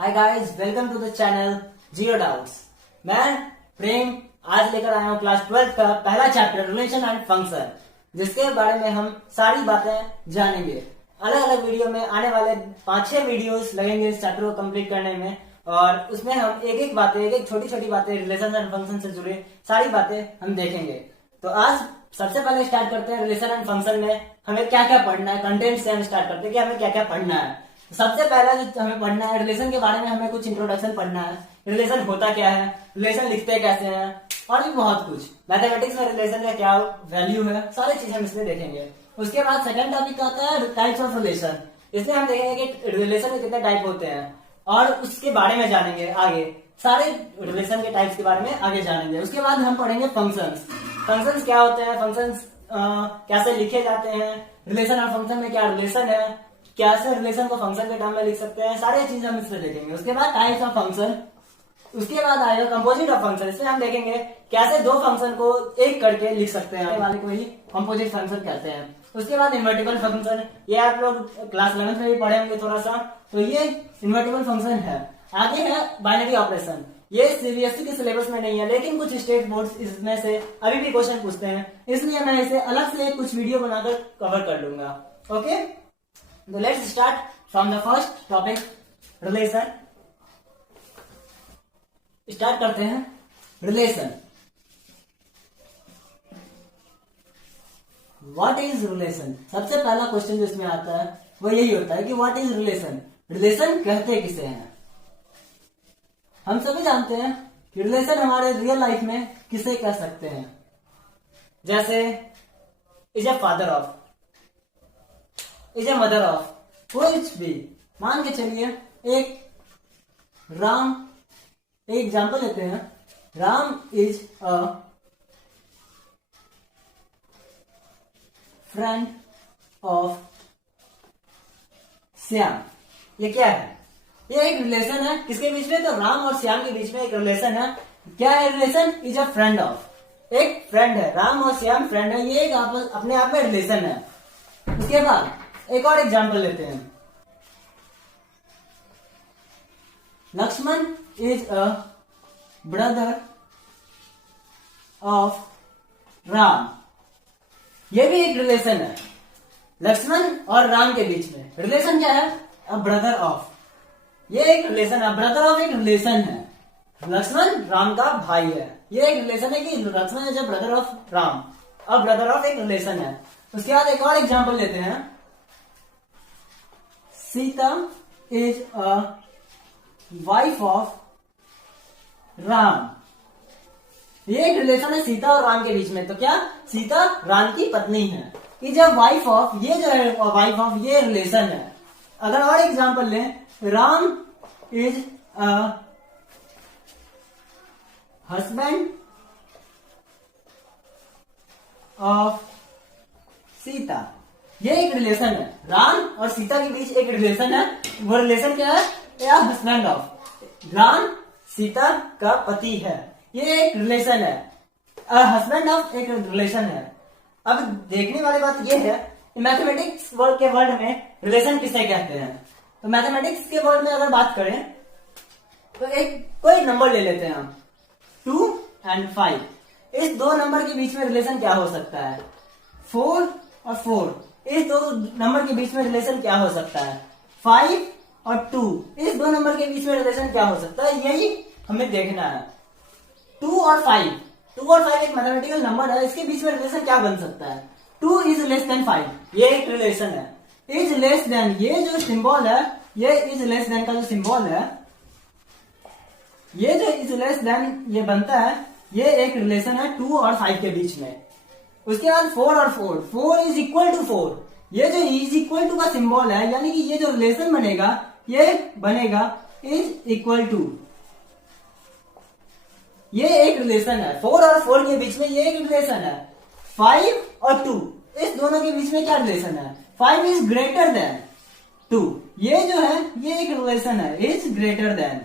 Hi guys, welcome to the channel zero doubts. मैं प्रेम आज लेकर आया हूँ क्लास 12 का पहला चैप्टर रिलेशन एंड फंक्शन, जिसके बारे में हम सारी बातें जानेंगे। अलग अलग वीडियो में आने वाले 5-6 वीडियोस लगेंगे इस चैप्टर को कंप्लीट करने में, और उसमें हम एक एक छोटी छोटी बातें रिलेशन एंड फंक्शन से जुड़े सारी बातें हम देखेंगे। तो आज सबसे पहले स्टार्ट करते हैं रिलेशन एंड फंक्शन में हमें क्या क्या पढ़ना है। कंटेंट से हम स्टार्ट करते हैं कि हमें क्या क्या पढ़ना है। सबसे पहला जो हमें पढ़ना है, रिलेशन के बारे में हमें कुछ इंट्रोडक्शन पढ़ना है। रिलेशन होता क्या है, रिलेशन लिखते कैसे हैं, और भी बहुत कुछ। मैथमेटिक्स में रिलेशन का क्या वैल्यू है, सारी चीजें हम इसमें देखेंगे। उसके बाद सेकंड टॉपिक आता है टाइप्स ऑफ रिलेशन। इसमें हम देखेंगे कि रिलेशन में कितने टाइप होते हैं और उसके बारे में जानेंगे। आगे सारे रिलेशन के टाइप्स के बारे में आगे जानेंगे। उसके बाद हम पढ़ेंगे फंक्शंस। फंक्शंस क्या होते हैं, फंक्शंस कैसे लिखे जाते हैं, रिलेशन और फंक्शन में क्या रिलेशन है, कैसे रिलेशन को फंक्शन के टर्म में लिख सकते हैं, सारी चीजें हम इसमें देखेंगे। उसके बाद टाइप्स ऑफ फंक्शन, उसके बाद आएगा कंपोजिट ऑफ फंक्शन। इसमें हम देखेंगे कैसे दो फंक्शन को एक करके लिख सकते हैं, वाले को ही कंपोजिट फंक्शन कहते हैं। उसके बाद इन्वर्टिबल फंक्शन, ये आप लोग क्लास 11 में भी पढ़े होंगे थोड़ा सा, तो ये इन्वर्टिबल फंक्शन है। आगे है बाइनरी ऑपरेशन। ये सीबीएसई के सिलेबस में नहीं है, लेकिन कुछ स्टेट बोर्ड इसमें से अभी भी क्वेश्चन पूछते हैं, इसलिए मैं इसे अलग से कुछ वीडियो बनाकर कवर कर लूंगा। ओके, तो let's start from the first topic, relation. Start करते हैं रिलेशन। What is relation? सबसे पहला क्वेश्चन जो इसमें आता है वो यही होता है कि व्हाट इज रिलेशन। रिलेशन कहते किसे हैं? हम सभी जानते हैं कि रिलेशन हमारे रियल लाइफ में किसे कह सकते हैं। जैसे is a father of, is a mother of, कुछ भी। मान के चलिए एक राम, एक एग्जाम्पल लेते हैं। Ram is a friend of Shyam. ये क्या है? ये एक रिलेशन है। किसके बीच में? तो राम और श्याम के बीच में एक रिलेशन है। क्या है relation? Is a friend of, एक फ्रेंड है। राम और श्याम फ्रेंड है, ये एक अपने आप में रिलेशन है। उसके बाद एक और एग्जाम्पल लेते हैं। Lakshman is a brother of Ram. ये भी एक रिलेशन है। लक्ष्मण और राम के बीच में रिलेशन क्या है? अ ब्रदर ऑफ। ये एक रिलेशन है। ब्रदर ऑफ एक रिलेशन है। लक्ष्मण राम का भाई है। ये एक रिलेशन है कि Lakshman is a brother of Ram. अब ब्रदर ऑफ एक रिलेशन है। उसके बाद एक और एग्जाम्पल लेते हैं। Sita is a wife of Ram. ये एक रिलेशन है सीता और राम के बीच में। तो क्या? सीता राम की पत्नी है। इज अ वाइफ ऑफ, ये जो है वाइफ ऑफ, ये रिलेशन है। अगर और एग्जाम्पल लें, Ram is a husband of Sita. ये एक रिलेशन है। राम और सीता के बीच एक रिलेशन है। वो रिलेशन क्या है? या हस्बैंड ऑफ। राम सीता का पति है, ये एक रिलेशन है। हस्बैंड ऑफ एक रिलेशन है। अब देखने वाली बात ये है कि मैथमेटिक्स वर्ड के वर्ड में रिलेशन किसे कहते हैं। तो मैथमेटिक्स के वर्ड में अगर बात करें तो एक कोई नंबर ले लेते हैं हम, 2 and 5। इस दो नंबर के बीच में रिलेशन क्या हो सकता है? 4 और 4। इस दो नंबर के बीच में रिलेशन क्या हो सकता है? 5 और 2। इस दो नंबर के बीच में रिलेशन क्या हो सकता है? यही हमें देखना है। 2 और 5, 2 और 5 एक मैथमेटिकल नंबर है, इसके बीच में रिलेशन क्या बन सकता है? 2 इज लेस देन 5, ये एक रिलेशन है। इज लेस देन, ये जो सिंबल है, ये इज लेस देन का जो सिंबल है, ये जो इज लेस देन ये बनता है, ये एक रिलेशन है 2 और 5 के बीच में। उसके बाद 4 और 4, 4 इज इक्वल टू 4। ये जो इज इक्वल टू का सिंबल है, यानी कि ये जो रिलेशन बनेगा, ये बनेगा इज इक्वल टू। ये एक रिलेशन है। 4 और 4 के बीच में ये एक रिलेशन है। 5 और 2, इस दोनों के बीच में क्या रिलेशन है? 5 इज ग्रेटर देन 2। ये जो है ये एक रिलेशन है, इज ग्रेटर देन।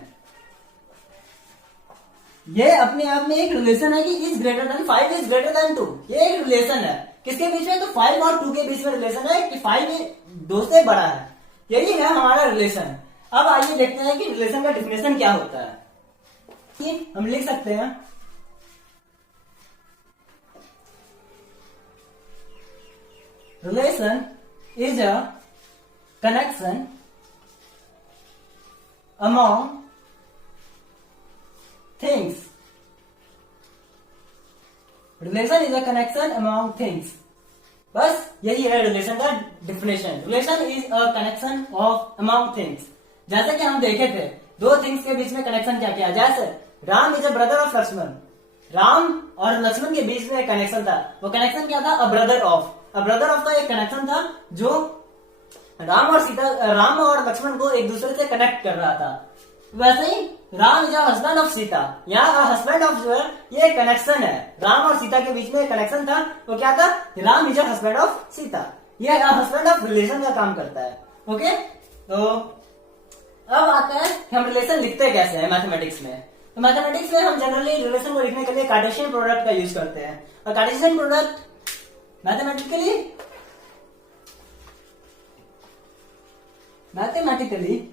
ये अपने आप में एक रिलेशन है कि is greater than 5 is greater than 2। ये एक रिलेशन है। किसके बीच में? तो 5 और 2 के बीच में रिलेशन है कि 5 2 से बड़ा है। यही है हमारा रिलेशन। अब आइए देखते हैं कि रिलेशन का डिफिनेशन क्या होता है। कि हम लिख सकते हैं relation is a connection among things. Relation is a connection among things. बस यही है रिलेशन का definition. Relation is a connection of among things. जैसे कि हम देखे थे दो थिंग्स के बीच में कनेक्शन क्या किया, जैसे Ram is a brother of Lakshman. Ram और लक्ष्मण के बीच में एक कनेक्शन था। वो कनेक्शन क्या था, अ brother of. A brother of का एक कनेक्शन था जो राम और लक्ष्मण को एक दूसरे से कनेक्ट कर रहा था। वैसे ही Ram is husband of Sita. यहाँ हस्बैंड ऑफ जो है ये कनेक्शन है। राम और सीता के बीच में एक कनेक्शन था, वो क्या था, Ram is husband of Sita. ये हस्बैंड ऑफ रिलेशन का काम करता है। ओके, तो अब आता है कि हम रिलेशन लिखते कैसे हैं मैथमेटिक्स में। तो मैथमेटिक्स में हम जनरली रिलेशन को लिखने के लिए कार्टेशियन प्रोडक्ट का यूज करते हैं। और Cartesian product mathematically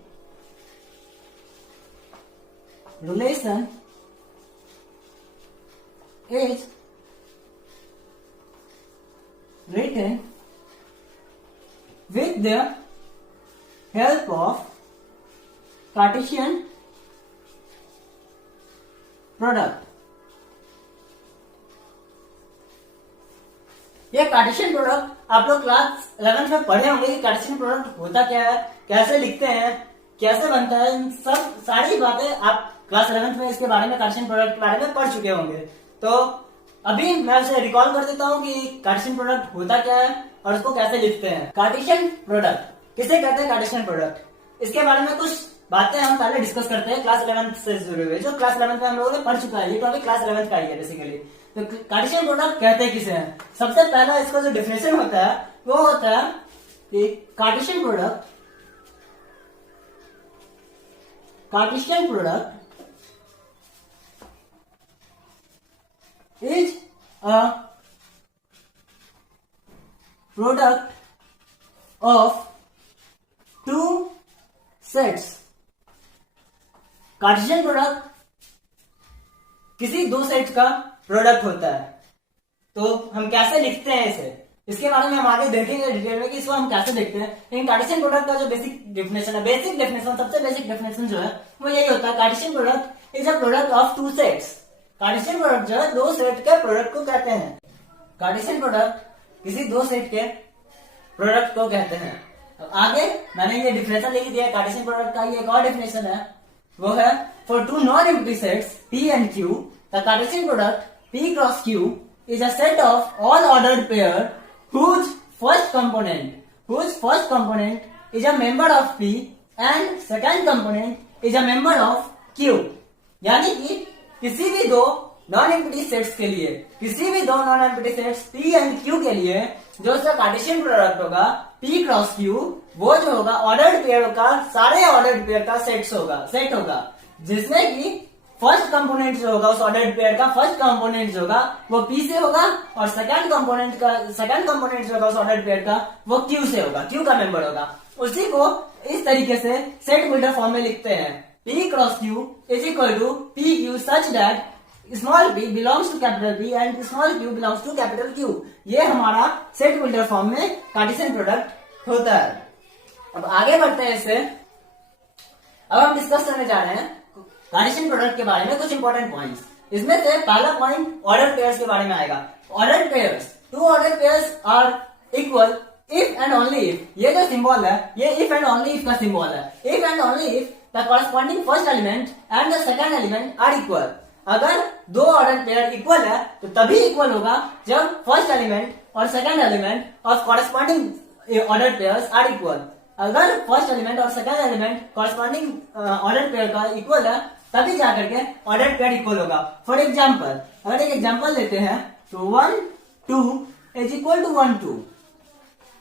relation is written with the help of Cartesian product। ये कार्टेशियन प्रोडक्ट आप लोग क्लास 11th में पढ़े होंगे कि कार्टेशियन प्रोडक्ट होता क्या है, कैसे लिखते हैं, कैसे बनता है, इन सब सारी बातें आप क्लास 11th में इसके बारे में कार्टेशियन प्रोडक्ट के बारे में पढ़ चुके होंगे। तो अभी मैं उसे रिकॉल कर देता हूँ कि कार्टेशियन प्रोडक्ट होता क्या है और उसको कैसे लिखते हैं। कार्टेशियन प्रोडक्ट किसे कहते हैं, कार्टेशियन प्रोडक्ट, इसके बारे में कुछ बातें हम पहले डिस्कस करते हैं क्लास 11th से जुड़े हुए, जो क्लास 11th में हम लोगों ने पढ़ चुका है। ये टॉपिक क्लास 11th का ही है बेसिकली। तो कार्टेशियन प्रोडक्ट कहते हैं किसे हैं। सबसे पहला इसका जो डेफिनेशन होता है वो होता है कि Cartesian product is a product of two sets। Cartesian product किसी दो सेट का प्रोडक्ट होता है। तो हम कैसे लिखते हैं इसे, इसके बारे में हम आगे देखेंगे डिटेल में कि इसको हम कैसे देखते हैं। लेकिन कार्टेशियन प्रोडक्ट का जो बेसिक डेफिनेशन सबसे बेसिक डेफिनेशन जो है वो यही होता है, Cartesian product is a product of two sets. Cartesian product जो है दो सेट के प्रोडक्ट को कहते हैं। कार्टेशियन प्रोडक्ट किसी दो सेट के प्रोडक्ट को कहते हैं। अब आगे मैंने ये डिफिनेशन लिख दिया कार्टेशियन प्रोडक्ट का। ये एक और डिफिनेशन है, वो है for two non empty sets P and Q the Cartesian product P cross Q is a set of all ordered pair whose first component is a member of P and second component is a member of Q। यानी कि किसी भी दो non empty sets के लिए, किसी भी दो non empty sets P and Q के लिए जो उसका कार्टेशियन प्रोडक्ट होगा P क्रॉस Q, वो जो होगा ऑर्डर्ड पेयर का, सारे ऑर्डर्ड पेयर का सेट होगा जिसमें कि फर्स्ट कंपोनेंट जो होगा उस ऑर्डर्ड पेयर का फर्स्ट कंपोनेंट जो होगा वो P से होगा और सेकंड कंपोनेंट जो होगा उस ऑर्डर्ड पेयर का वो Q से होगा, Q का मेंबर होगा। उसी को इस तरीके से सेट बिल्डर फॉर्म में लिखते हैं, P cross Q is equal to PQ such that small p belongs to capital P and small q belongs to capital Q। ये हमारा सेट बिल्डर फॉर्म में कार्टेशियन प्रोडक्ट होता है। अब आगे बढ़ते हैं इससे। अब हम डिस्कस करने जा रहे हैं कार्टेशियन प्रोडक्ट के बारे में कुछ इंपॉर्टेंट पॉइंट्स। इसमें से पहला पॉइंट ऑर्डर पेयर्स के बारे में आएगा। Order pairs, two order pairs are equal if and only if. ये जो सिंबल है ये इफ एंड ओनली इफ का सिंबल है। If and only if the corresponding first element and the second element are equal. अगर दो order pair equal है तो तभी इक्वल होगा जब फर्स्ट एलिमेंट और second element of corresponding order pairs are equal. अगर फर्स्ट एलिमेंट और second element corresponding order pair का इक्वल है तभी जाकर के ऑर्डर पेयर इक्वल होगा। फॉर एग्जाम्पल, अगर एक एग्जाम्पल लेते हैं तो 1 2 is equal to 1 2,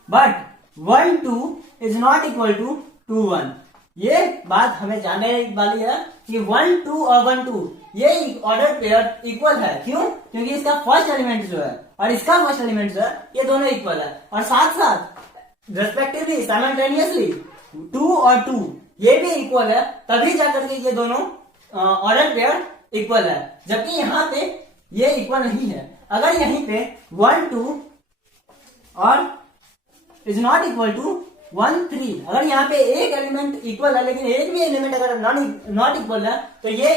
but 1 2 is not equal to 2 1। ये बात हमें जानने वाली है कि 1 2 और 1 2 ये ऑर्डर पेयर इक्वल है। क्यों? क्योंकि इसका फर्स्ट एलिमेंट जो है और इसका फर्स्ट एलिमेंट जो है ये दोनों इक्वल है और साथ साथ रेस्पेक्टिवली साइमल्टेनियसली 2 और 2 ये भी इक्वल है, तभी जाकर के ये दोनों ऑर्डर पेयर इक्वल है। जबकि यहाँ पे ये इक्वल नहीं है। अगर यहीं पे 1 2 और इज नॉट इक्वल टू 1 3, अगर यहाँ पे एक एलिमेंट इक्वल है लेकिन एक भी एलिमेंट अगर नॉट इक्वल है तो ये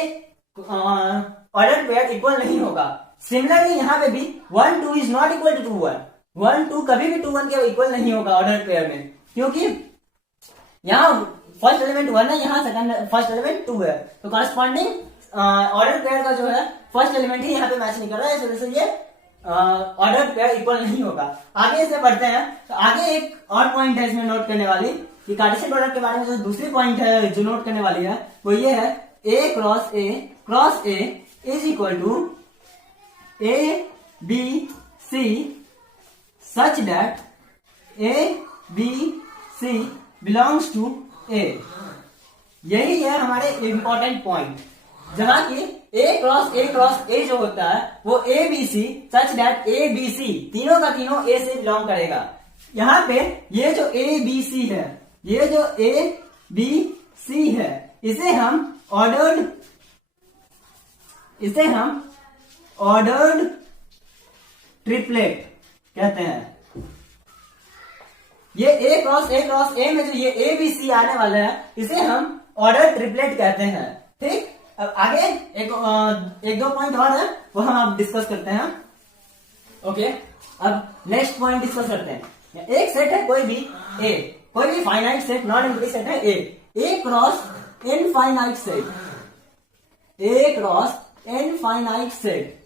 ऑर्डर पेयर इक्वल नहीं होगा। सिमिलरली यहाँ पे भी 1 2 इज नॉट इक्वल टू 2 1, 1 2 कभी भी 2 1 के इक्वल नहीं होगा ऑर्डर पेयर में, क्योंकि यहाँ फर्स्ट एलिमेंट 1 है, यहाँ सेकंड फर्स्ट एलिमेंट 2 है, तो कॉरेस्पॉन्डिंग ऑर्डर पेयर का जो है फर्स्ट एलिमेंट ही यहाँ पे मैच नहीं कर रहा है, इस वजह से ये ऑर्डर पेयर इक्वल नहीं होगा। आगे इसे बढ़ते हैं, तो आगे एक और पॉइंट है इसमें नोट करने वाली, कि कार्टेशियन प्रोडक्ट के बारे में जो दूसरी पॉइंट है जो नोट करने वाली है वो ये है A cross A is equal to A B C such that A B C belongs to A। यही है हमारे इंपॉर्टेंट पॉइंट, जहां की A क्रॉस A जो होता है वो A B C such that A B C तीनों का तीनों A से बिलोंग करेगा। यहाँ पे ये जो A B C है, ये जो A B C है, इसे हम ऑर्डर्ड ट्रिपलेट कहते हैं। ये A क्रॉस A में जो ये A B C आने वाला है इसे हम ऑर्डर ट्रिपलेट कहते हैं। ठीक, अब आगे एक दो पॉइंट और है वो हम आप डिस्कस करते हैं। ओके, अब नेक्स्ट पॉइंट डिस्कस करते हैं। एक सेट है कोई भी A, कोई भी finite set, non empty set है A cross infinite set, A cross infinite set,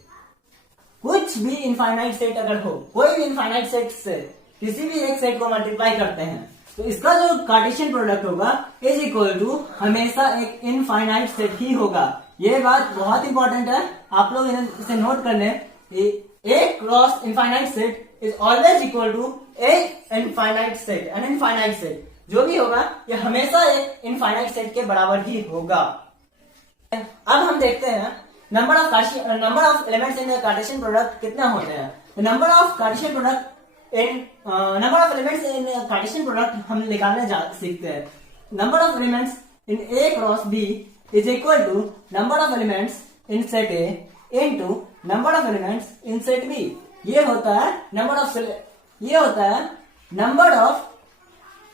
कुछ भी इनफाइनाइट सेट अगर हो, कोई भी इनफाइनाइट सेट से किसी भी एक सेट को मल्टीप्लाई करते हैं तो इसका जो कार्टेशियन प्रोडक्ट होगा इज इक्वल टू हमेशा एक इनफाइनाइट सेट ही होगा। ये बात बहुत इंपॉर्टेंट है, आप लोग इसे नोट कर लें। A cross infinite set is always equal to a infinite set, an infinite set जो भी होगा ये हमेशा एक इनफाइनाइट सेट के बराबर ही होगा। अब हम देखते हैं number of elements in Cartesian product कितना होते हैं। Number of elements in Cartesian product हम निकालने सीखते हैं। Number of elements in A cross B is equal to number of elements in set A into number of elements in set B। ये होता है number of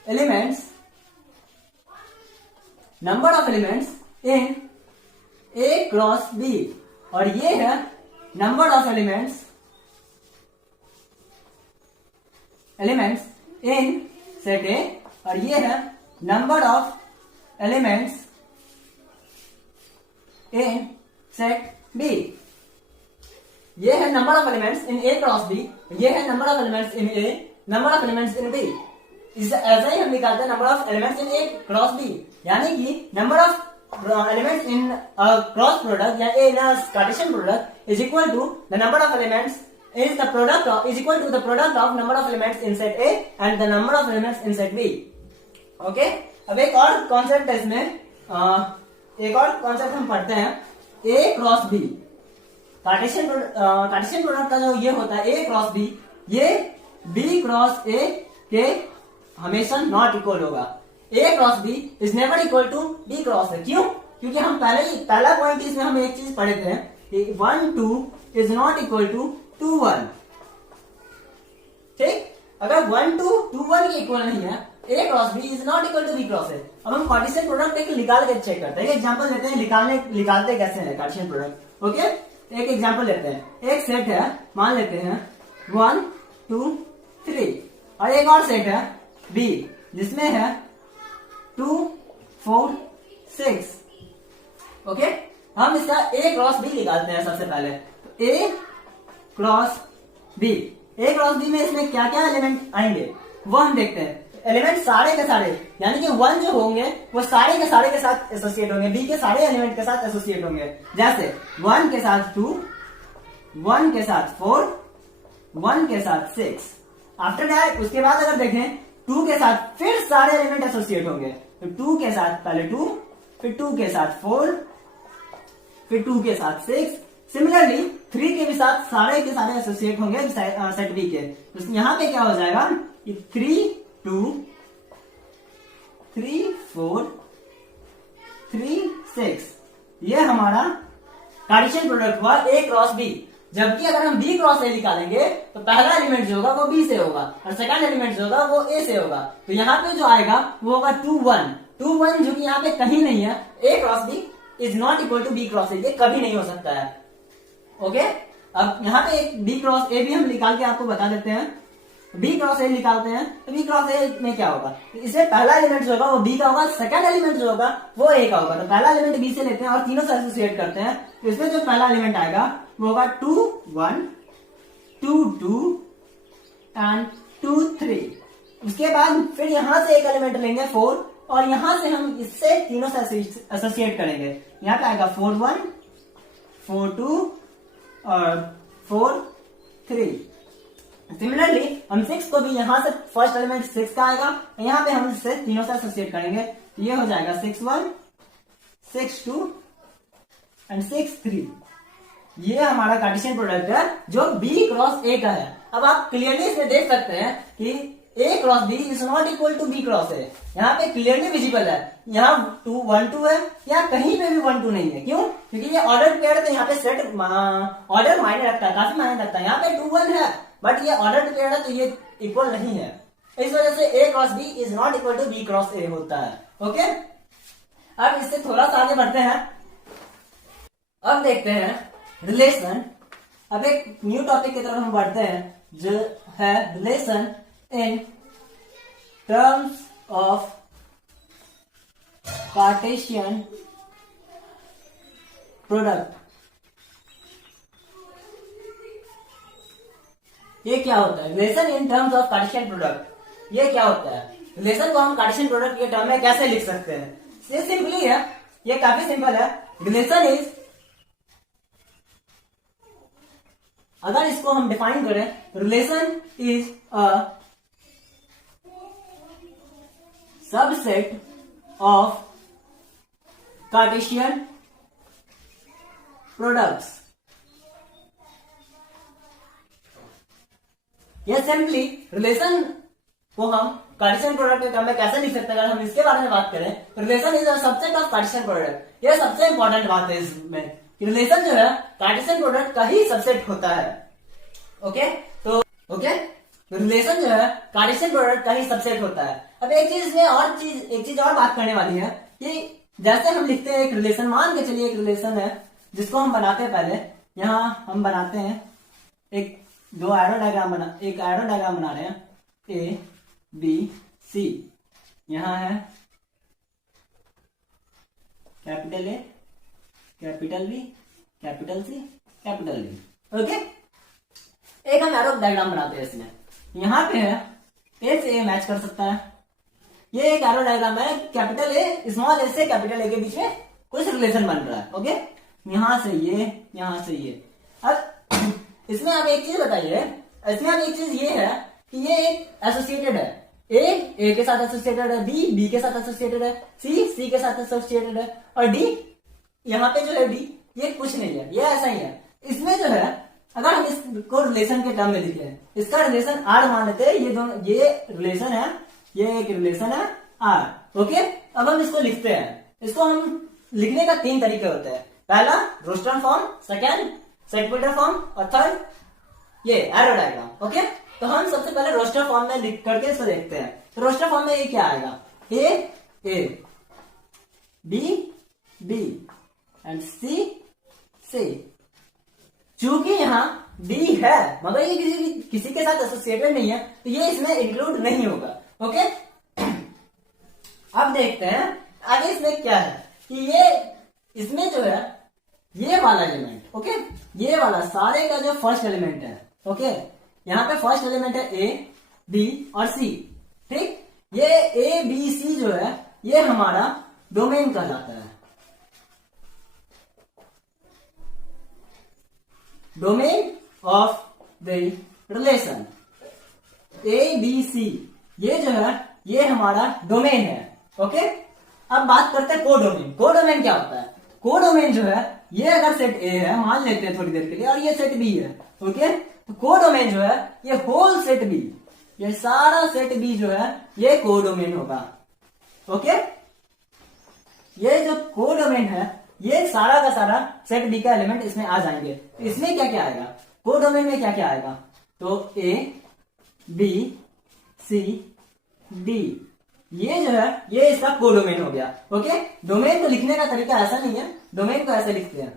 elements in A cross B, और ये है number of elements in set A, और ये है number of elements in set B। ये है number of elements in A cross B, ये है number of elements in A, number of elements in B। ऐसा ही हम निकालते हैं number of elements in A cross B, यानी कि number of elements in a cross product या in a Cartesian product is equal to the number of elements is equal to the product of number of elements in set A and the number of elements in set B. Okay? अब एक और concept है इसमें, एक और concept हम पढ़ते हैं A cross B। Cartesian product का जो ये होता है A क्रॉस B, ये B क्रॉस A के हमेशा नॉट इक्वल होगा। A cross B is never equal to B cross है। क्यों? क्योंकि हम पहला पॉइंट इसमें हम एक चीज पढ़े थे, 1 2 इज नॉट इक्वल टू 2 1। ठीक, अगर 1 2 2 1 के इक्वल नहीं है, A cross B is not equal to B cross है। अब हम कार्टेशियन प्रोडक्ट एक निकाल के चेक करते हैं, एग्जांपल लेते हैं, निकालते कैसे हैं कार्टेशियन प्रोडक्ट। ओके, एक एग्जांपल लेते हैं। एक सेट है, मान लेते हैं 1 2 3, और एक और सेट है B जिसमें है 2 4 6। ओके, हम इसका A क्रॉस B निकालते हैं सबसे पहले। तो A क्रॉस B में इसमें क्या क्या एलिमेंट आएंगे वो हम देखते हैं। एलिमेंट सारे के सारे, यानी कि 1 जो होंगे वो सारे के साथ एसोसिएट होंगे, B के सारे एलिमेंट के साथ एसोसिएट होंगे। जैसे 1 के साथ 2, 1 के साथ 4, 1 के साथ 6। आफ्टर दैट उसके बाद अगर देखें 2 के साथ फिर सारे एलिमेंट एसोसिएट होंगे। तो 2 के साथ पहले 2, फिर 2 के साथ 4, फिर 2 के साथ 6। सिमिलरली 3 के भी साथ सारे के सारे एसोसिएट होंगे सेट बी के। तो यहाँ पे क्या हो जाएगा कि 3 2 3 4 6। ये हमारा कार्टेशियन प्रोडक्ट हुआ A क्रॉस B। जबकि अगर हम B क्रॉस A निकालेंगे तो पहला एलिमेंट जो होगा वो B से होगा और सेकंड एलिमेंट जो होगा वो A से होगा। तो यहाँ पे जो आएगा वो होगा 2 1 2 1, जो कि यहाँ पे कहीं नहीं है। A cross B is not equal to B cross A, ये कभी नहीं हो सकता है। ओके, अब यहाँ पे एक B क्रॉस A भी हम निकाल के आपको बता देते हैं। B क्रॉस A निकालते हैं तो B क्रॉस A में क्या होगा, इसमें पहला एलिमेंट जो होगा वो B का होगा, सेकंड एलिमेंट जो होगा वो A का होगा। तो पहला एलिमेंट B से लेते हैं और तीनों से एसोसिएट करते हैं। तो इसमें जो पहला एलिमेंट आएगा वो होगा 2 1 2 2 एंड 2 3। उसके बाद फिर यहां से एक एलिमेंट लेंगे 4 और यहां से हम इससे तीनों से एसोसिएट करेंगे। यहाँ पे आएगा 4 1 4 2 और 4 3। सिमिलरली हम 6 को भी यहां से फर्स्ट एलिमेंट 6 का आएगा, यहां पे हम इससे तीनों से एसोसिएट करेंगे। ये हो जाएगा 6 1 6 2 एंड 6 3। ये हमारा कार्टेशियन प्रोडक्ट है जो B क्रॉस A का है। अब आप क्लियरली इसमें देख सकते हैं कि A cross B is not equal to B cross A। यहाँ पे क्लियरली विजिबल है, यहाँ 2 1 2 है, यहाँ कहीं पे भी 1 2 नहीं है। क्यों? क्योंकि ये ऑर्डर पेयर, तो यहाँ पे सेट ऑर्डर मायने रखता है, काफी मायने रखता है। यहाँ पे 2 1 है बट ये ऑर्डर पेयर है तो ये इक्वल नहीं है। इस वजह से A cross B is not equal to B cross A होता है। ओके, अब इससे थोड़ा सा आगे बढ़ते हैं। अब देखते हैं रिलेशन। अब एक न्यू टॉपिक की तरफ हम बढ़ते हैं जो है relation in terms of Cartesian product. ये क्या होता है relation in terms of Cartesian product? ये क्या होता है? रिलेशन को हम कार्टेशियन प्रोडक्ट के टर्म में कैसे लिख सकते हैं? ये सिंपली है, ये काफी सिंपल है। रिलेशन इज, अगर इसको हम डिफाइन करें, relation is a subset of Cartesian products. ये सिंपली रिलेशन को हम कार्टेशियन प्रोडक्ट के टर्म में कैसे लिख सकते हैं, अगर हम इसके बारे में बात करें, relation is a subset of Cartesian product. ये सबसे इंपॉर्टेंट बात है इसमें, रिलेशन जो है कार्टेशियन प्रोडक्ट का ही सबसेट होता है। ओके, तो रिलेशन जो है कार्टेशियन प्रोडक्ट का ही सबसेट होता है। अब एक चीज और बात करने वाली है कि जैसे हम लिखते हैं एक रिलेशन, मान के चलिए एक रिलेशन है जिसको हम बनाते हैं। पहले यहाँ हम बनाते हैं एक एरो डायग्राम बना रहे हैं, A B C। यहाँ है capital A, capital B, capital C, capital D। Okay, एक हम एरो डायग्राम बनाते हैं इसमें। यहाँ पे है A से A मैच कर सकता है। ये एक एरो डायग्राम है, कैपिटल A स्मॉल A से कैपिटल A के बीच में कुछ रिलेशन बन रहा है। ओके, यहाँ से ये, यहाँ से ये। अब इसमें आप एक चीज बताइए, इसमें आप एक चीज ये है कि ये एक एसोसिएटेड है। A के साथ एसोसिएटेड है, B के साथ एसोसिएटेड है, C के साथ एसोसिएटेड है और D, यहाँ पे जो है D, ये कुछ नहीं है, ये ऐसा ही है। इसमें जो है अगर हम इसको रिलेशन के टर्म में लिखे, इसका रिलेशन R मान लेते हैं, ये दोनों, ये रिलेशन है, ये एक रिलेशन है R। ओके, अब हम इसको लिखते हैं। इसको हम लिखने का 3 तरीके होते हैं। पहला roster form, second set builder form और थर्ड ये एरो डायग्राम। ओके, तो हम सबसे पहले रोस्टर फॉर्म में लिख करके इसको देखते हैं। तो रोस्टर फॉर्म में ये क्या आएगा, A B एंड C। चूंकि यहाँ D है मगर ये किसी के साथ एसोसिएटेड नहीं है तो ये इसमें इंक्लूड नहीं होगा। ओके, अब देखते हैं आगे इसमें क्या है कि ये इसमें जो है ये वाला एलिमेंट, ओके, ये वाला सारे का जो फर्स्ट एलिमेंट है। ओके, यहाँ पे फर्स्ट एलिमेंट है A B और C। ठीक, ये A B C जो है ये हमारा डोमेन कहलाता है। Domain of the relation A B C, ये जो है ये हमारा डोमेन है। ओके, अब बात करते हैं कोडोमेन। कोडोमेन क्या होता है? कोडोमेन जो है ये अगर सेट A है, मान लेते हैं थोड़ी देर के लिए, और ये सेट B है। ओके, तो कोडोमेन जो है ये होल सेट B, ये सारा सेट B जो है ये कोडोमेन होगा। ओके, ये जो कोडोमेन है, ये सारा का सारा सेट बी का एलिमेंट इसमें आ जाएंगे। तो इसमें क्या क्या आएगा, कोडोमेन में क्या क्या आएगा, तो ए बी सी डी, ये जो है ये इसका कोडोमेन हो गया। ओके, डोमेन को लिखने का तरीका ऐसा नहीं है, डोमेन को ऐसे लिखते हैं,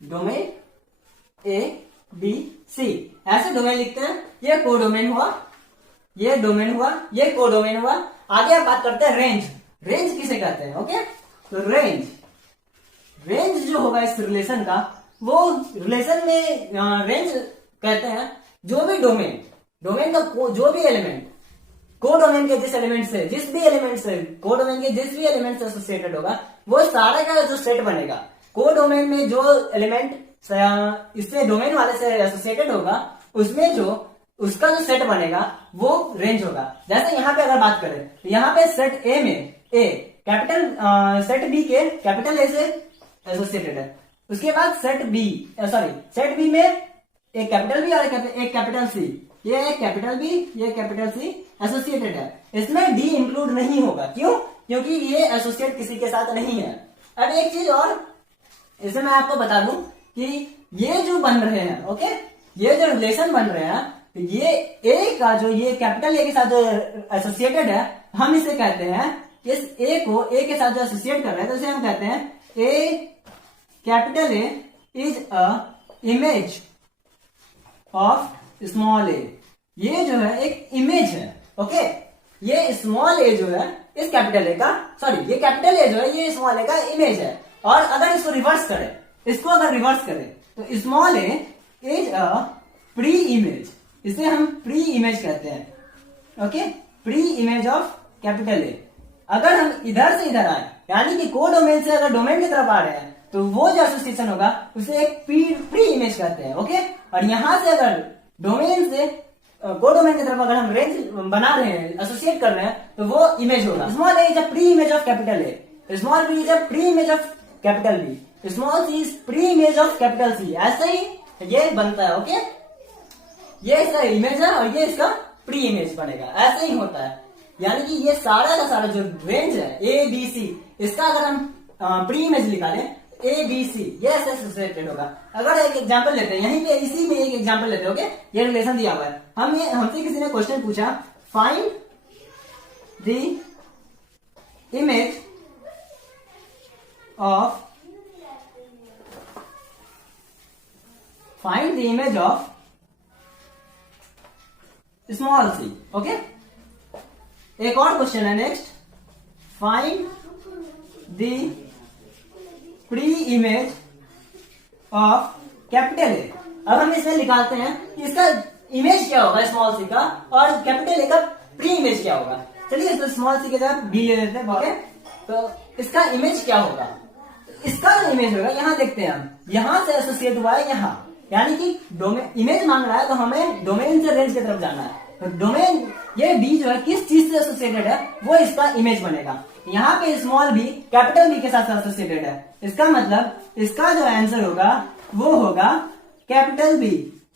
डोमेन ए बी सी, ऐसे डोमेन लिखते हैं। ये कोडोमेन हुआ, ये डोमेन हुआ, ये कोडोमेन हुआ। आगे आप बात करते हैं रेंज। रेंज किसे कहते हैं, ओके, तो रेंज जो होगा इस रिलेशन का, वो रिलेशन में रेंज कहते हैं जो भी डोमेन का जो भी एलिमेंट कोडोमेन के जिस एलिमेंट से कोडोमेन के जिस भी एलिमेंट से एसोसिएटेड होगा, वो सारे का जो सेट बनेगा, कोडोमेन में जो एलिमेंट इससे डोमेन वाले से एसोसिएटेड होगा, उसमें जो उसका जो सेट बनेगा वो रेंज होगा। जैसे यहाँ पे अगर बात करें तो यहाँ पे सेट ए में ए कैपिटल, सेट बी के कैपिटल ए से एसोसिएटेड है। उसके बाद सेट बी में एक कैपिटल बी और एक कैपिटल सी, ये एक कैपिटल बी, ये कैपिटल सी एसोसिएटेड है। इसमें डी इंक्लूड नहीं होगा, क्यों, क्योंकि ये एसोसिएट किसी के साथ नहीं है। अब एक चीज और इसे मैं आपको बता दूं कि ये जो बन रहे हैं, ओके, ये जो रिलेशन बन रहे हैं, तो ये ए का जो ये कैपिटल ए के साथ जो एसोसिएटेड है, हम इसे कहते हैं, इस ए को ए के साथ जो एसोसिएट कर रहे हैं, तो इसे हम कहते हैं A capital A is a image of small A. ये जो है एक इमेज है, ओके, ये स्मॉल ए जो है इस कैपिटल ए का, ये कैपिटल ए जो है ये स्मॉल ए का इमेज है। और अगर इसको रिवर्स करें, तो small A is a pre image, इसे हम प्री इमेज कहते हैं, okay, pre image of capital ए। अगर हम इधर से इधर आए, यानी कि कोडोमेन से अगर डोमेन की तरफ आ रहे हैं, तो वो जो एसोसिएशन होगा उसे एक प्री इमेज कहते हैं, ओके। और यहां से अगर डोमेन से कोडोमेन की तरफ अगर हम रेंज बना रहे हैं, एसोसिएट कर रहे हैं, तो वो इमेज होगा। Small A is a pre image of capital A, small B is a pre image of capital B, small C is pre image of capital C. ऐसे ही ये बनता है, ओके, ये इसका इमेज है और ये इसका प्री इमेज बनेगा, ऐसे ही होता है। यानी कि ये सारा का सारा जो रेंज है ए बी सी, इसका अगर हम प्री इमेज निकालें ए बी सी, ये ऐसे एसोसिएटेड होगा। अगर एक एग्जांपल लेते हैं, यहीं पे इसी में एक एग्जांपल लेते हैं, ओके, ये रिलेशन दिया हुआ है, हमसे किसी ने क्वेश्चन पूछा, find the image of small C, okay. एक और क्वेश्चन है next, find the pre image of capital A. अब हम इसमें निकालते हैं कि इसका इमेज क्या होगा स्मॉल सी का, और कैपिटल ए का प्री इमेज क्या होगा। चलिए तो स्मॉल सी के जगह बी ले लेते हैं, ओके। तो इसका इमेज क्या होगा, इसका जो इमेज होगा, यहां देखते हैं हम, यहां से एसोसिएट हुआ है यहां, यानी कि डोमेन इमेज मांग रहा है, तो हमें डोमेन से रेंज की तरफ जाना है। तो डोमेन ये बी जो है किस चीज से एसोसिएटेड है, वो इसका इमेज बनेगा। यहाँ पे स्मॉल बी कैपिटल बी के साथ एसोसिएटेड है, इसका मतलब इसका जो आंसर होगा वो होगा कैपिटल बी।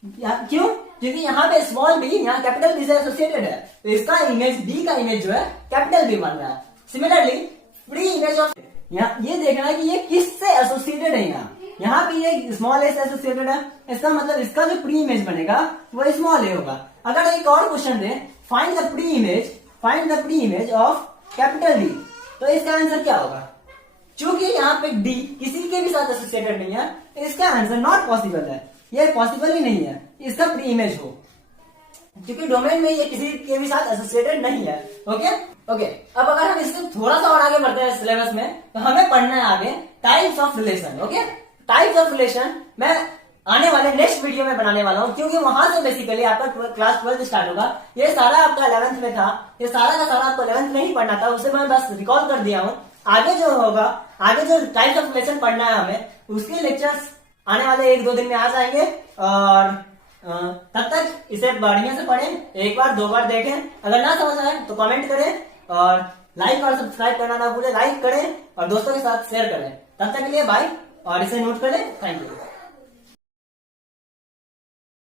क्यों, क्योंकि यहाँ पे स्मॉल बी यहाँ कैपिटल बी से एसोसिएटेड है, तो इसका इमेज बी का इमेज जो है कैपिटल बी बन रहा है। सिमिलरली प्री इमेज ऑफ, यहाँ ये देखना है कि ये किससे एसोसिएटेड है। यहाँ पे ये स्मॉल ए से एसोसिएटेड है, इसका मतलब इसका जो प्री इमेज बनेगा वो स्मॉल ए होगा। अगर एक और question they, find the pre image of capital D, तो इसका आंसर क्या होगा। चूंकि यहाँ पे डी किसी के भी साथ एसोसिएटेड नहीं है, तो इसका आंसर नॉट पॉसिबल है, ये पॉसिबल ही नहीं है इसका प्री इमेज हो, क्योंकि डोमेन में ये किसी के भी साथ एसोसिएटेड नहीं है। ओके, अब अगर हम इससे थोड़ा सा और आगे बढ़ते हैं सिलेबस में, तो हमें पढ़ना है आगे types of relation. Okay, types of relation मैं आने वाले नेक्स्ट वीडियो में बनाने वाला हूं, क्योंकि वहां से बेसिकली आपका क्लास 12 स्टार्ट होगा। ये सारा आपका 11th में था, ये सारा का सारा आपको 11th में ही पढ़ना था, उसे मैं बस रिकॉल कर दिया हूं। आगे जो होगा, आगे जो टाइप्स ऑफ रिलेशन पढ़ना है हमें, उसके लेक्चर्स आने वाले 1-2 दिन में आ जाएंगे। और तब तक इसे बढ़िया से पढ़ें, एक बार 2 बार देखें, अगर ना समझ आए तो कमेंट करें, और लाइक और सब्सक्राइब करना ना भूलें, लाइक करें और दोस्तों के साथ शेयर करें। तब तक के लिए बाय, और इसे नोट करें। Thank you.